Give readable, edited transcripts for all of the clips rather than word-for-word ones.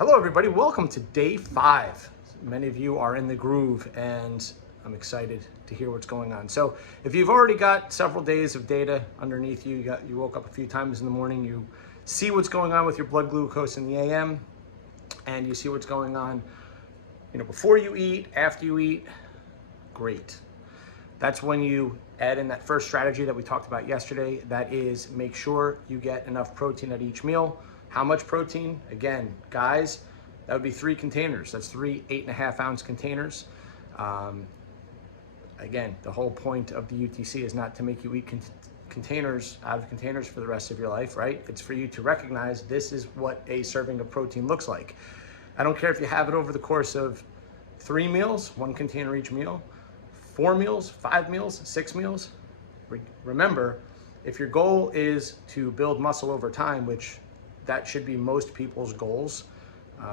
Hello everybody, welcome to day 5. Many of you are in the groove and I'm excited to hear what's going on. So if you've already got several days of data underneath you, you woke up a few times in the morning, you see what's going on with your blood glucose in the AM, and you see what's going on, before you eat, after you eat, great. That's when you add in that first strategy that we talked about yesterday. That is, make sure you get enough protein at each meal. How much protein? Again, guys, that would be 3 containers. That's 3 8.5-ounce containers. Again, the whole point of the UTC is not to make you eat containers out of containers for the rest of your life, right? It's for you to recognize this is what a serving of protein looks like. I don't care if you have it over the course of 3 meals, 1 container each meal, 4 meals, 5 meals, 6 meals. Remember, if your goal is to build muscle over time, which that should be most people's goals,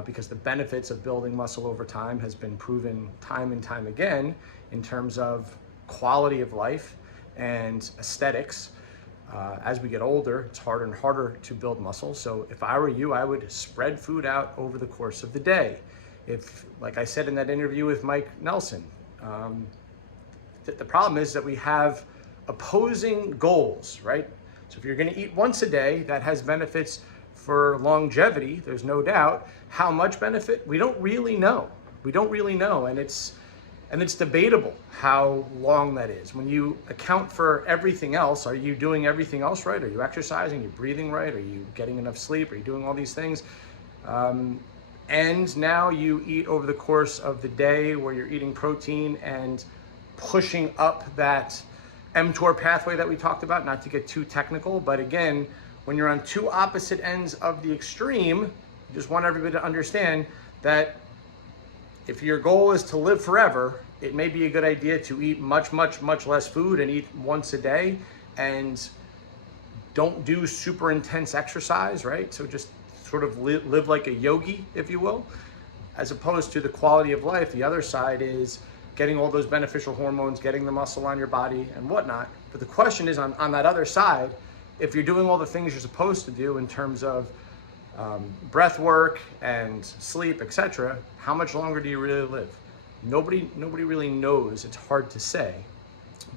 because the benefits of building muscle over time has been proven time and time again in terms of quality of life and aesthetics. As we get older, it's harder and harder to build muscle. So if I were you, I would spread food out over the course of the day. If, like I said in that interview with Mike Nelson, the problem is that we have opposing goals, right? So if you're gonna eat once a day, that has benefits for longevity, there's no doubt. How much benefit? We don't really know. We don't really know, and it's debatable how long that is. When you account for everything else, are you doing everything else right? Are you exercising? Are you breathing right? Are you getting enough sleep? Are you doing all these things? And now you eat over the course of the day where you're eating protein and pushing up that mTOR pathway that we talked about, not to get too technical, but again, when you're on 2 opposite ends of the extreme, I just want everybody to understand that if your goal is to live forever, it may be a good idea to eat much less food and eat once a day, and don't do super intense exercise, right? So just sort of live like a yogi, if you will, as opposed to the quality of life. The other side is getting all those beneficial hormones, getting the muscle on your body and whatnot. But the question is, on that other side, if you're doing all the things you're supposed to do in terms of breath work and sleep, etc., how much longer do you really live? Nobody really knows. It's hard to say.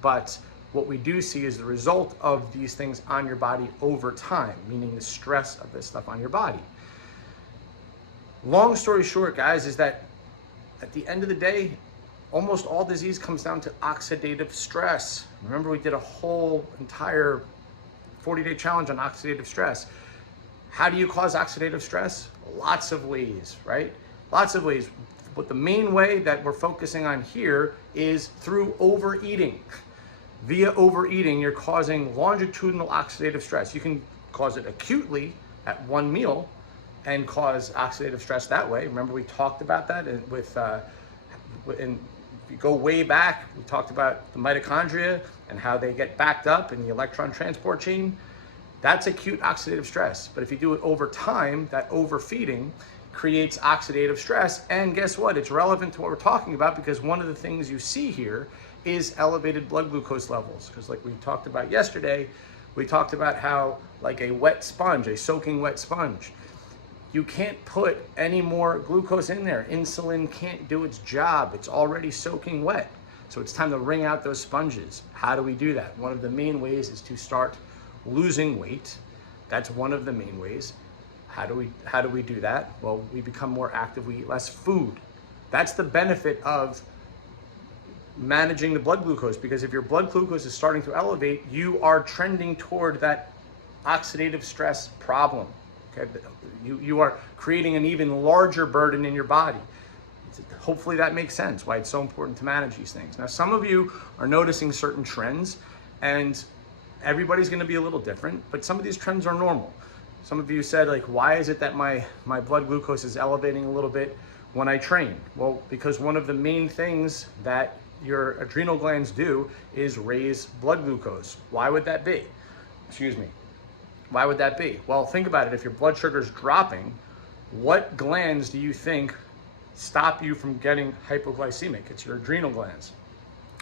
But what we do see is the result of these things on your body over time, meaning the stress of this stuff on your body. Long story short, guys, is that at the end of the day, almost all disease comes down to oxidative stress. Remember, we did a whole entire 40-day challenge on oxidative stress. How do you cause oxidative stress? Lots of ways, right? Lots of ways. But the main way that we're focusing on here is through overeating. Via overeating, you're causing longitudinal oxidative stress. You can cause it acutely at 1 meal and cause oxidative stress that way. Remember, we talked about that if you go way back, we talked about the mitochondria and how they get backed up in the electron transport chain. That's acute oxidative stress. But if you do it over time, that overfeeding creates oxidative stress. And guess what? It's relevant to what we're talking about, because one of the things you see here is elevated blood glucose levels. Because like we talked about yesterday, we talked about how, like a wet sponge, a soaking wet sponge, you can't put any more glucose in there. Insulin can't do its job. It's already soaking wet. So it's time to wring out those sponges. How do we do that? One of the main ways is to start losing weight. That's one of the main ways. How do we do that? Well, we become more active, we eat less food. That's the benefit of managing the blood glucose, because if your blood glucose is starting to elevate, you are trending toward that oxidative stress problem. Okay, you are creating an even larger burden in your body. Hopefully that makes sense, why it's so important to manage these things. Now, some of you are noticing certain trends, and everybody's gonna be a little different, but some of these trends are normal. Some of you said, like, why is it that my blood glucose is elevating a little bit when I train? Well, because one of the main things that your adrenal glands do is raise blood glucose. Why would that be? Excuse me. Why would that be? Well, think about it. If your blood sugar is dropping, what glands do you think stop you from getting hypoglycemic? It's your adrenal glands.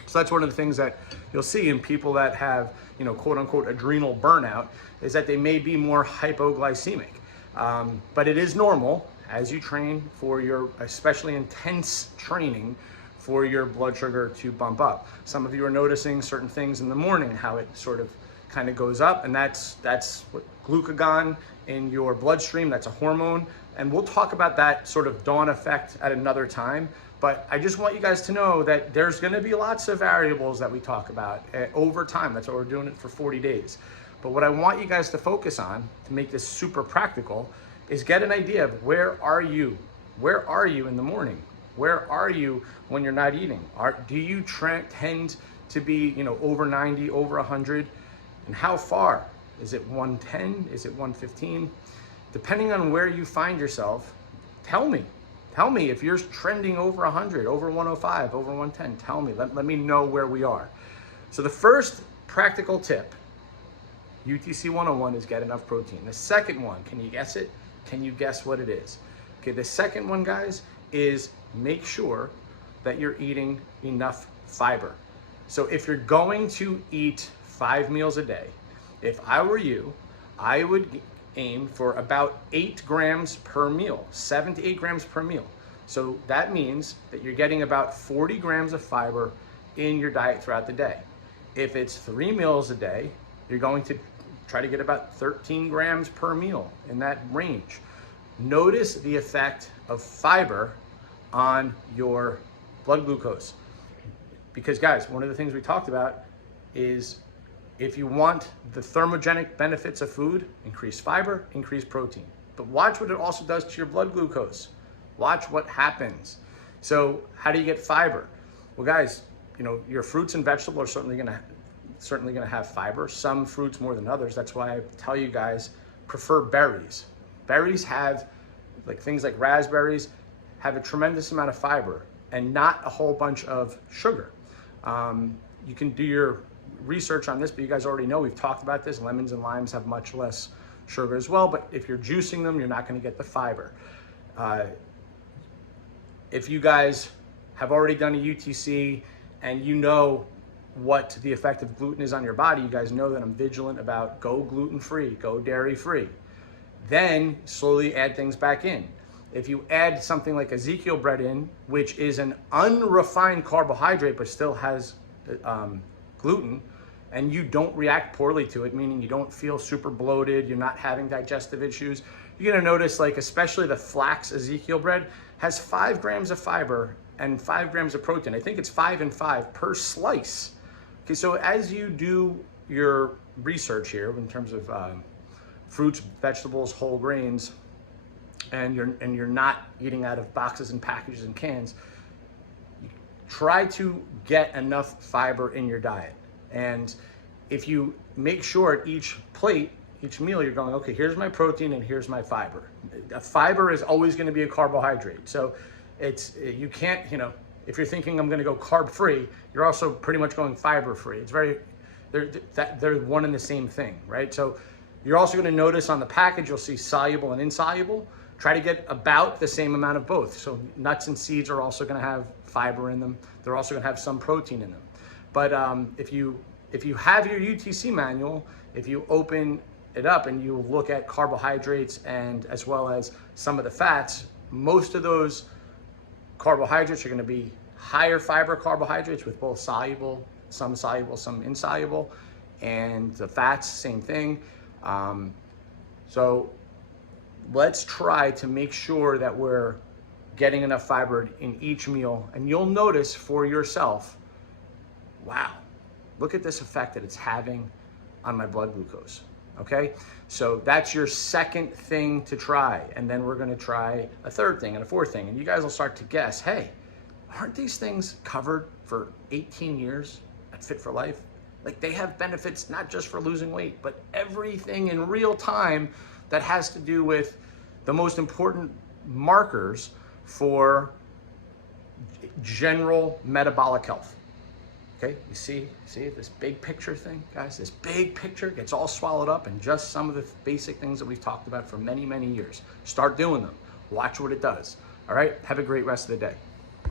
So that's one of the things that you'll see in people that have, quote unquote, adrenal burnout, is that they may be more hypoglycemic. But it is normal. as you train for your, especially intense training, for your blood sugar to bump up. Some of you are noticing certain things in the morning, how it sort of kind of goes up, and that's what glucagon in your bloodstream, that's a hormone. And we'll talk about that sort of dawn effect at another time. But I just want you guys to know that there's gonna be lots of variables that we talk about over time. That's why we're doing it for 40 days. But what I want you guys to focus on, to make this super practical, is get an idea of where are you? Where are you in the morning? Where are you when you're not eating? Do you tend to be, over 90, over 100? And how far? Is it 110? Is it 115? Depending on where you find yourself, tell me. Tell me if you're trending over 100, over 105, over 110. Tell me. Let me know where we are. So the first practical tip, UTC 101, is get enough protein. The second one, can you guess it? Can you guess what it is? Okay, the second one, guys, is make sure that you're eating enough fiber. So if you're going to eat 5 meals a day, if I were you, I would aim for about 8 grams per meal, 7 to 8 grams per meal. So that means that you're getting about 40 grams of fiber in your diet throughout the day. If it's 3 meals a day, you're going to try to get about 13 grams per meal, in that range. Notice the effect of fiber on your blood glucose. Because guys, one of the things we talked about is if you want the thermogenic benefits of food, increase fiber, increase protein. But watch what it also does to your blood glucose. Watch what happens. So how do you get fiber? Well, guys, your fruits and vegetables are certainly gonna have fiber. Some fruits more than others. That's why I tell you guys, prefer berries. Berries have, things like raspberries, have a tremendous amount of fiber and not a whole bunch of sugar. You can do your research on this, but you guys already know we've talked about this. Lemons and limes have much less sugar as well, but if you're juicing them, you're not going to get the fiber. If you guys have already done a UTC and you know what the effect of gluten is on your body, you guys know that I'm vigilant about go gluten-free, go dairy-free. Then slowly add things back in. If you add something like Ezekiel bread in, which is an unrefined carbohydrate but still has gluten, and you don't react poorly to it, meaning you don't feel super bloated, you're not having digestive issues, you're gonna notice, especially the flax Ezekiel bread has 5 grams of fiber and 5 grams of protein. I think it's 5 and 5 per slice. Okay, so as you do your research here in terms of fruits, vegetables, whole grains, and you're not eating out of boxes and packages and cans, try to get enough fiber in your diet. And if you make sure at each plate, each meal, you're going, okay, here's my protein and here's my fiber. Fiber is always going to be a carbohydrate. So you can't, if you're thinking I'm going to go carb free, you're also pretty much going fiber free. They're one and the same thing, right? So you're also going to notice on the package, you'll see soluble and insoluble. Try to get about the same amount of both. So nuts and seeds are also going to have fiber in them. They're also going to have some protein in them. But if you have your UTC manual, if you open it up and you look at carbohydrates and as well as some of the fats, most of those carbohydrates are going to be higher fiber carbohydrates with both soluble, some insoluble, and the fats, same thing. So let's try to make sure that we're getting enough fiber in each meal, and you'll notice for yourself, wow, look at this effect that it's having on my blood glucose. Okay, so that's your second thing to try, and then we're going to try a third thing and a fourth thing, and you guys will start to guess, hey, aren't these things covered for 18 years at Fit for Life? They have benefits not just for losing weight, but everything in real time that has to do with the most important markers for general metabolic health. Okay, you see this big picture thing, guys? This big picture gets all swallowed up in just some of the basic things that we've talked about for many, many years. Start doing them. Watch what it does. All right, have a great rest of the day.